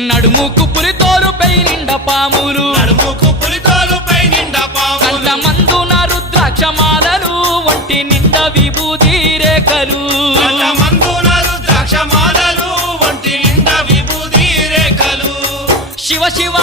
నడుముకు పులితోలుపై నిండా పాములు కంట మందున రుద్రాక్షమాలలు ఒంటి నిండా విభూతి రేఖలు శివ శివ